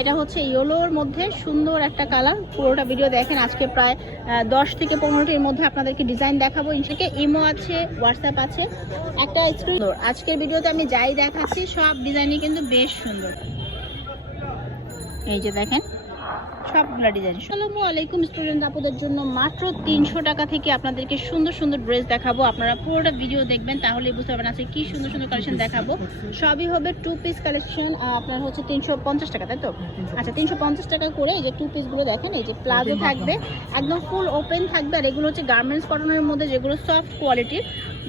এটা হচ্ছে ইয়েলোর মধ্যে সুন্দর একটা কালার। পুরোটা ভিডিও দেখেন, আজকে প্রায় দশ থেকে পনেরোটির মধ্যে আপনাদেরকে ডিজাইন দেখাবো ইনসাকে ইমো আছে হোয়াটসঅ্যাপ আছে, একটা সুন্দর। আজকের ভিডিওতে আমি যাই দেখাচ্ছি, সব ডিজাইনই কিন্তু বেশ সুন্দর। এই যে দেখেন সবগুলো ডিজাইন আসসালামু আলাইকুম স্টুডেন্ট আপুদের জন্য মাত্র তিনশো টাকা থেকে আপনাদেরকে সুন্দর সুন্দর ড্রেস দেখাবো। আপনারা পুরোটা ভিডিও দেখবেন তাহলেই বুঝতে পারবেন আজকে কি সুন্দর সুন্দর কালেকশন দেখাবো। সবই হবে টু পিস কালেকশন আপনার হচ্ছে তিনশো পঞ্চাশ টাকা তাই তো? আচ্ছা তিনশো পঞ্চাশ টাকা করে এই যে টু পিসগুলো দেখেন এই যে প্লাজো থাকবে একদম ফুল ওপেন থাকবে আর এগুলো হচ্ছে গার্মেন্টস কটনের মধ্যে যেগুলো সফট কোয়ালিটির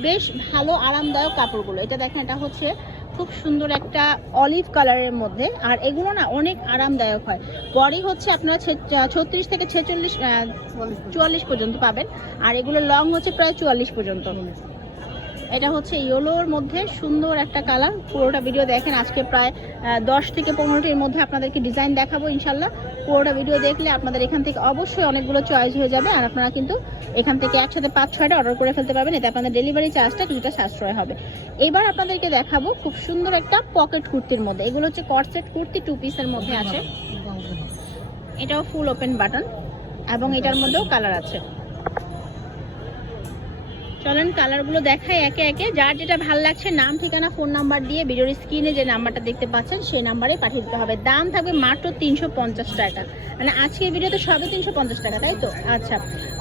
বেশ ভালো আরামদায়ক কাপড়গুলো। এটা দেখেন এটা হচ্ছে খুব সুন্দর একটা অলিভ কালারের মধ্যে, আর এগুলো না অনেক আরামদায়ক হয়। বডি হচ্ছে আপনারা ছত্রিশ থেকে ছেচল্লিশ চুয়াল্লিশ পর্যন্ত পাবেন, আর এগুলো লং হচ্ছে প্রায় চুয়াল্লিশ পর্যন্ত। এটা হচ্ছে ইয়েলোর মধ্যে সুন্দর একটা কালার। পুরোটা ভিডিও দেখেন, আজকে প্রায় দশ থেকে পনেরোটির মধ্যে আপনাদেরকে ডিজাইন দেখাবো ইনশাল্লাহ। পুরোটা ভিডিও দেখলে আপনাদের এখান থেকে অবশ্যই অনেকগুলো চয়েস হয়ে যাবে আর আপনারা কিন্তু এখান থেকে একসাথে পাঁচ, ছয়টা অর্ডার করে ফেলতে পারবেন। এতে আপনাদের ডেলিভারি চার্জটা কিছুটা সাশ্রয় হবে। এবার আপনাদেরকে দেখাবো খুব সুন্দর একটা পকেট কুর্তির মধ্যে। এগুলো হচ্ছে কটসেট কুর্তি টু পিসের মধ্যে আছে। এটাও ফুল ওপেন বাটন এবং এটার মধ্যেও কালার আছে। চলেন কালারগুলো দেখাই একে একে। যার যেটা ভালো লাগছে, নাম, ঠিকানা, ফোন নাম্বার দিয়ে ভিডিওর স্ক্রিনে যে নাম্বারটা দেখতে পাচ্ছেন, সেই নাম্বারে পাঠিয়ে দিতে হবে। দাম থাকবে মাত্র তিনশো পঞ্চাশ টাকা। মানে আজকের ভিডিওতে সবে তিনশো পঞ্চাশ টাকা, তাই তো? আচ্ছা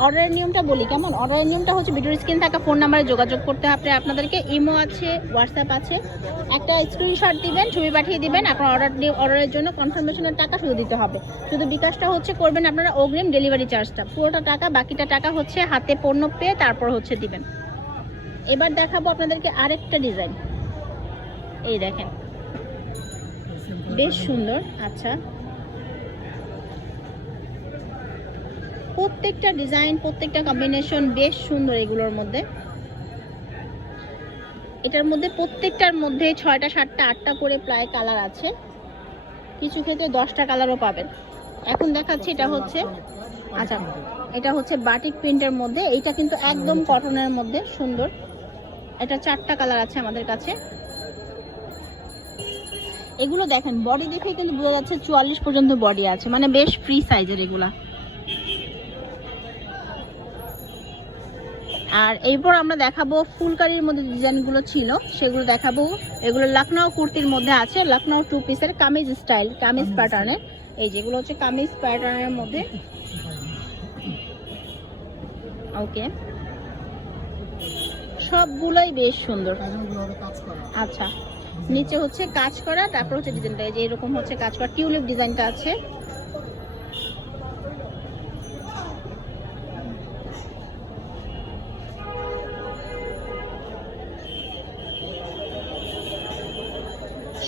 অর্ডারের নিয়মটা বলি কেমন? অর্ডারের নিয়মটা হচ্ছে ভিডিওর স্ক্রিনে থাকা ফোন নাম্বারে যোগাযোগ করতে হবে। আপনাদেরকে ইমো আছে, হোয়াটসঅ্যাপ আছে। একটা স্ক্রিনশট দিবেন, ছবি পাঠিয়ে দিবেন। আপনার অর্ডার অর্ডারের জন্য কনফার্মেশনের টাকা শুধু দিতে হবে। শুধু বিকাশটা হচ্ছে করবেন আপনারা অগ্রিম ডেলিভারি চার্জটা পুরোটা টাকা, বাকিটা টাকা হচ্ছে হাতে পণ্য পেয়ে তারপর হচ্ছে দিবেন। এবার দেখাবো আপনাদেরকে আরেকটা ডিজাইন। এই দেখেন। বেশ সুন্দর আচ্ছা। প্রত্যেকটা ডিজাইন, প্রত্যেকটা কম্বিনেশন বেশ সুন্দর এগুলোর মধ্যে। এটার মধ্যে প্রত্যেকটার মধ্যে ছয়টা, সাতটা, আটটা করে প্রায় কালার আছে। কিছু ক্ষেত্রে দশটা কালারও পাবেন। এখন দেখাচ্ছি এটা হচ্ছে আচ্ছা এটা হচ্ছে বাটিক প্রিন্টের মধ্যে। এইটা কিন্তু একদম কটনের মধ্যে, সুন্দর। এটা চারটা কালার আছে আমাদের কাছে। এগুলো দেখেন বডি দেখে কিন্তু বোঝা যাচ্ছে চুয়াল্লিশ পর্যন্ত বডি আছে। মানে বেশ ফ্রি সাইজের এগুলা। আর এরপর আমরা দেখাবো ফুলকারির মধ্যে ডিজাইনগুলো ছিল সেগুলো দেখাবো। এগুলো লখনৌ কুর্তির মধ্যে আছে লখনৌ টু পিসের কামিজ স্টাইল কামিজ প্যাটার্নের এই যেগুলো হচ্ছে কামিজ প্যাটার্নের মধ্যে। ওকে সবগুলোই বেশ সুন্দর। আচ্ছা নিচে হচ্ছে কাজ করা তারপর হচ্ছে ডিজাইনটা এই যে এরকম হচ্ছে কাজ করা টিউলিপ ডিজাইনটা আছে।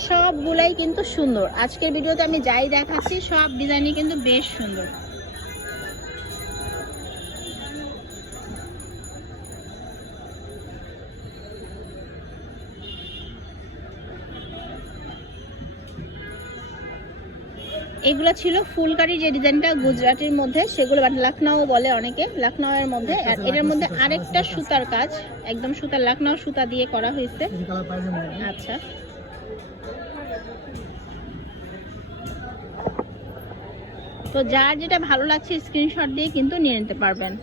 সবগুলাই কিন্তু সুন্দর। আজকের ভিডিওতে আমি যাই দেখাচ্ছি সব ডিজাইনই কিন্তু বেশ সুন্দর। এগুলো ছিল ফুলকারি যে ডিজাইনটা গুজরাটের মধ্যে সেগুলো মানে লখনৌ বলে অনেকে লখনৌ এর মধ্যে। আর এটার মধ্যে আরেকটা সুতার কাজ একদম সুতার লাখনাও সুতা দিয়ে করা হয়েছে। আচ্ছা। তো যার যেটা ভালো লাগছে স্ক্রিনশট দিয়ে কিন্তু নিয়ে নিতে পারবেন।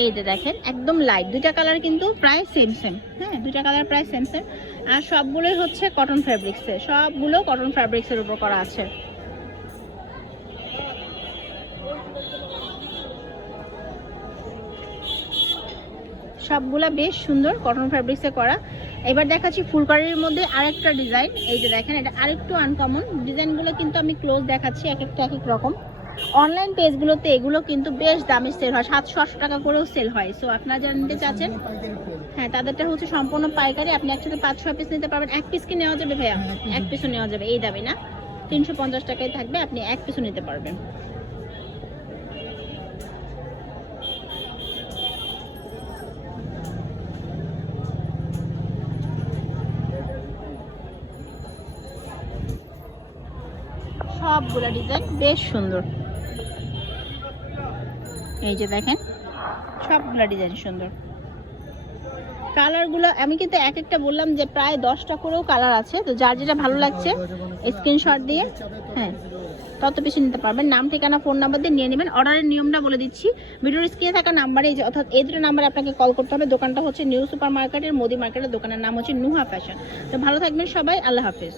এই যে দেখেন, একদম লাইট দুইটা কালার কিন্তু প্রায় সেম সেম হ্যাঁ দুইটা কালার প্রায় সেম সেম আর সবগুলোই হচ্ছে কটন ফ্যাব্রিক্সের সবগুলো কটন ফ্যাব্রিক্সের উপর করা আছে। সবগুলা বেশ সুন্দর কটন ফ্যাব্রিক্সে করা। এবার দেখাচ্ছি ফুলকারির মধ্যে আরেকটা ডিজাইন এই যে দেখেন, এটা আরেকটু আনকমন ডিজাইনগুলো কিন্তু আমি ক্লোজ দেখাচ্ছি এক একটা এক এক রকম। অনলাইন পেজগুলোতে এগুলো কিন্তু বেশ দামে সেল হয়। সাতশো, আটশো টাকা করেও সেল হয়। সো আপনারা যারা নিতে চাচ্ছেন হ্যাঁ তাদেরটা হচ্ছে সম্পূর্ণ পাইকারি। আপনি একসাথে পাঁচ, ছয় পিস নিতে পারবেন। এক পিস কি নেওয়া যাবে ভাইয়া? এক পিসও নেওয়া যাবে। এই দামে না? তিনশো পঞ্চাশ টাকায় থাকবে। আপনি এক পিসও নিতে পারবেন। সবগুলা ডিজাইন বেশ সুন্দর। এই যে দেখেন, সবগুলা ডিজাইন সুন্দর। কালারগুলো আমি কিন্তু এক একটা বললাম যে প্রায় দশটা করেও কালার আছে, তো যার যেটা ভালো লাগছে স্ক্রিনশট দিয়ে হ্যাঁ তত বেশি নিতে পারবেন। নাম, ঠিকানা ফোন নাম্বার দিয়ে নিয়ে নেবেন। অর্ডারের নিয়মটা বলে দিচ্ছি। ভিডিওর স্ক্রিনে থাকা নাম্বারে এই যে, অর্থাৎ এই দুটো নাম্বারে আপনাকে কল করতে হবে। দোকানটা হচ্ছে নিউ সুপার মার্কেটের মোদি মার্কেটের দোকানের নাম হচ্ছে নুহা ফ্যাশন তো ভালো থাকবেন সবাই, আল্লাহ হাফেজ।